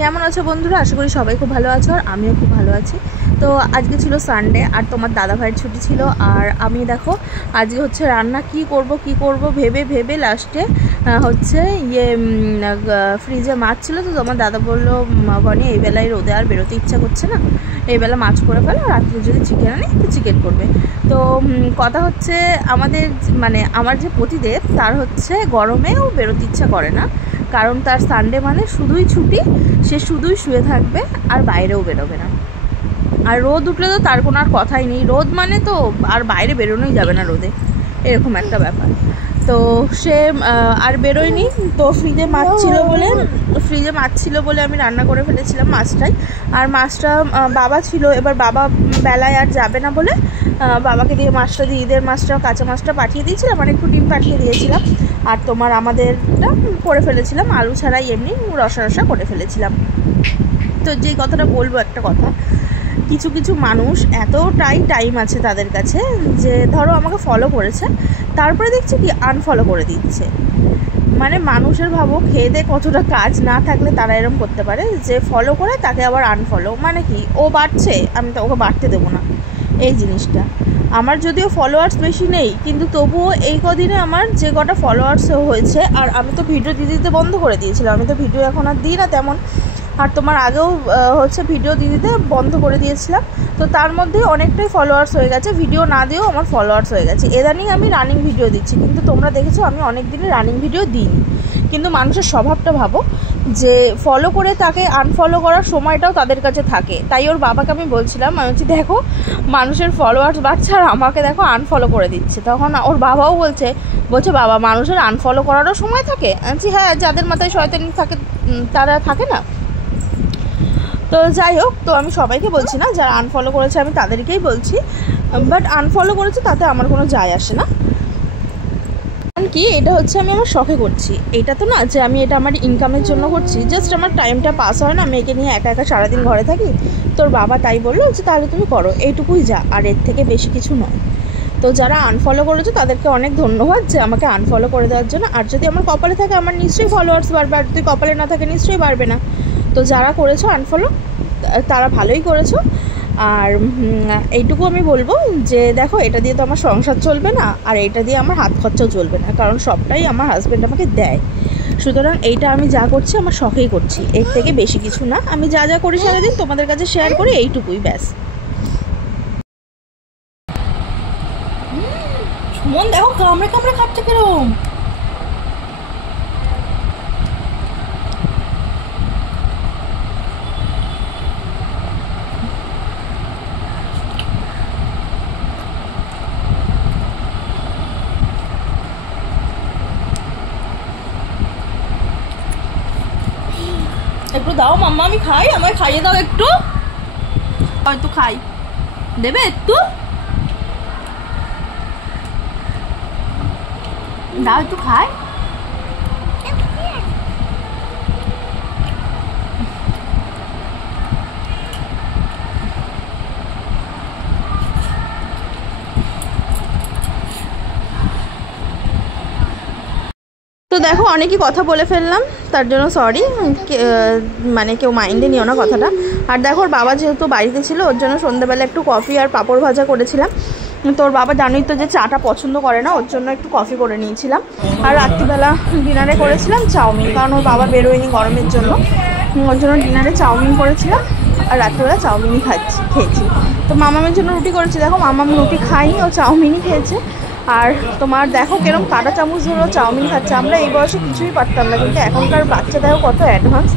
কেমন আছো বন্ধুরা? আশা করি সবাই খুব ভালো আছো আর আমিও খুব ভালো আছি। তো আজকে ছিল সানডে আর তোমার দাদা ভাইয়ের ছুটি ছিল। আর আমি দেখো আজকে হচ্ছে রান্না কি করব ভেবে ভেবে লাস্টে হচ্ছে ফ্রিজে মাছ ছিল। তো তোমার দাদা বললো বনি এই বেলায় রোদে আর বেরোতে ইচ্ছা করছে না, এই বেলা মাছ করে ফেলো, রাত্রে যদি চিকেন আনে তো চিকেন করবে। তো কথা হচ্ছে আমাদের মানে আমার যে পতিদেব তার হচ্ছে গরমেও বেরোতে ইচ্ছা করে না, কারণ তার সানডে মানে শুধুই ছুটি, সে শুধুই শুয়ে থাকবে আর বাইরেও বেরোবে না। আর রোদ উঠলে তো তার কোনো আর কথাই নেই, রোদ মানে তো আর বাইরে বেরোনোই যাবে না রোদে, এরকম একটা ব্যাপার। তো সে আর বেরোয়নি। তো ফ্রিজে মাছ ছিল বলে আমি রান্না করে ফেলেছিলাম মাছটাই। আর মাছটা বাবা ছিল, এবার বাবা বেলায় আর যাবে না বলে বাবাকে দিয়ে মাছটা দিয়ে ঈদের মাছটা কাঁচা মাছটা পাঠিয়ে দিয়েছিলাম, মানে একটু ডিম পাঠিয়ে দিয়েছিলাম। আর তোমার আমাদেরটা করে ফেলেছিলাম আলু ছাড়াই, এমনি রসা রসা করে ফেলেছিলাম। তো যেই কথাটা বলবো, একটা কথা, কিছু কিছু মানুষ এতটাই টাইম আছে তাদের কাছে যে ধরো আমাকে ফলো করেছে, তারপরে দেখছি কি আনফলো করে দিচ্ছে। মানে মানুষের ভাবো খেয়ে দিয়ে কতটা কাজ না থাকলে তারা এরকম করতে পারে যে ফলো করে তাকে আবার আনফলো। মানে কি, ও বাড়ছে আমি তো ওকে বাড়তে দেবো না, এই জিনিসটা। আমার যদিও ফলোয়ার্স বেশি নেই, কিন্তু তবুও এই কদিনে আমার যে কটা ফলোয়ার্স হয়েছে, আর আমি তো ভিডিও দিতে বন্ধ করে দিয়েছিলাম, আমি তো ভিডিও এখন আর দিই না তেমন। আর তোমার আগেও হচ্ছে ভিডিও দিতে বন্ধ করে দিয়েছিলাম। তো তার মধ্যে অনেকটাই ফলোয়ার্স হয়ে গেছে, ভিডিও না দিয়েও আমার ফলোয়ার্স হয়ে গেছে। এদানিং আমি রানিং ভিডিও দিচ্ছি, কিন্তু তোমরা দেখেছো আমি অনেক দিনে রানিং ভিডিও দিইনি। কিন্তু মানুষের স্বভাবটা ভাবো যে ফলো করে তাকে আনফলো করার সময়টাও তাদের কাছে থাকে। তাই ওর বাবাকে আমি বলছিলাম, আমি বলছি দেখো মানুষের ফলোয়ার্স বাড়ছে আর আমাকে দেখো আনফলো করে দিচ্ছে। তখন ওর বাবাও বলছে বাবা মানুষের আনফলো করারও সময় থাকে? আমি বলছি হ্যাঁ, যাদের মাথায় শয়তানি থাকে তারা থাকে না। তো যাই হোক, তো আমি সবাইকে বলছি না, যারা আনফলো করেছে আমি তাদেরকেই বলছি, বাট আনফলো করেছে তাতে আমার কোনো যায় আসে না। কারণ কি, এটা হচ্ছে আমি আমার শখে করছি, এটা তো না যে আমি এটা আমার ইনকামের জন্য করছি। জাস্ট আমার টাইমটা পাস হয় না, মেয়েকে নিয়ে একা একা সারাদিন ঘরে থাকি। তোর বাবা তাই বললো যে তাহলে তুমি করো, এইটুকুই যা, আর এর থেকে বেশি কিছু নয়। তো যারা আনফলো করেছো তাদেরকে অনেক ধন্যবাদ যে আমাকে আনফলো করে দেওয়ার জন্য। আর যদি আমার কপালে থাকে আমার নিশ্চয়ই ফলোয়ার্স বাড়বে, আর যদি কপালে না থাকে নিশ্চয়ই বাড়বে না। তো যারা করেছো আনফলো তারা ভালোই করেছো। আর এইটুকু আমি বলবো যে দেখো এটা দিয়ে তো আমার সংসার চলবে না, আর এইটা দিয়ে আমার হাত খরচাও চলবে না, কারণ সবটাই আমার হাজব্যান্ড আমাকে দেয়। সুতরাং এইটা আমি যা করছি আমার শখেই করছি, এর থেকে বেশি কিছু না। আমি যা যা করি সারাদিন তোমাদের কাছে শেয়ার করি, এইটুকুই ব্যাস। মন দেখো কামড়ে কামড়ে খাচ্ছে কিরম। একটু দাও মাম্মা, আমি খাই, আমায় খাইয়ে দাও একটু, হয়তো খাই, দেবে একটু দাও, একটু খাই। তো দেখো অনেকই কথা বলে ফেললাম, তার জন্য সরি, মানে কেউ মাইন্ডে নিও না কথাটা। আর দেখো ওর বাবা যেহেতু বাড়িতে ছিল, ওর জন্য সন্ধ্যেবেলা একটু কফি আর পাঁপড় ভাজা করেছিলাম। তো ওর বাবা জানোই তো যে চাটা পছন্দ করে না, ওর জন্য একটু কফি করে নিয়েছিলাম। আর রাত্রিবেলা ডিনারে করেছিলাম চাউমিন, কারণ ওর বাবা বেরোয়নি গরমের জন্য, ওর জন্য ডিনারে চাউমিন করেছিলাম। আর রাত্রিবেলা চাউমিনই খেয়েছি। তো মামামের জন্য রুটি করেছি, দেখো মামাম রুটি খায়নি, ও চাউমিনই খেয়েছে। আর তোমার দেখো কিরম কাঁটা চামচ ধরো চাউমিন খাচ্ছে। আমরা এই বয়সে কিছুই পারতাম না, কিন্তু এখনকার বাচ্চা দেখো কত অ্যাডভান্স।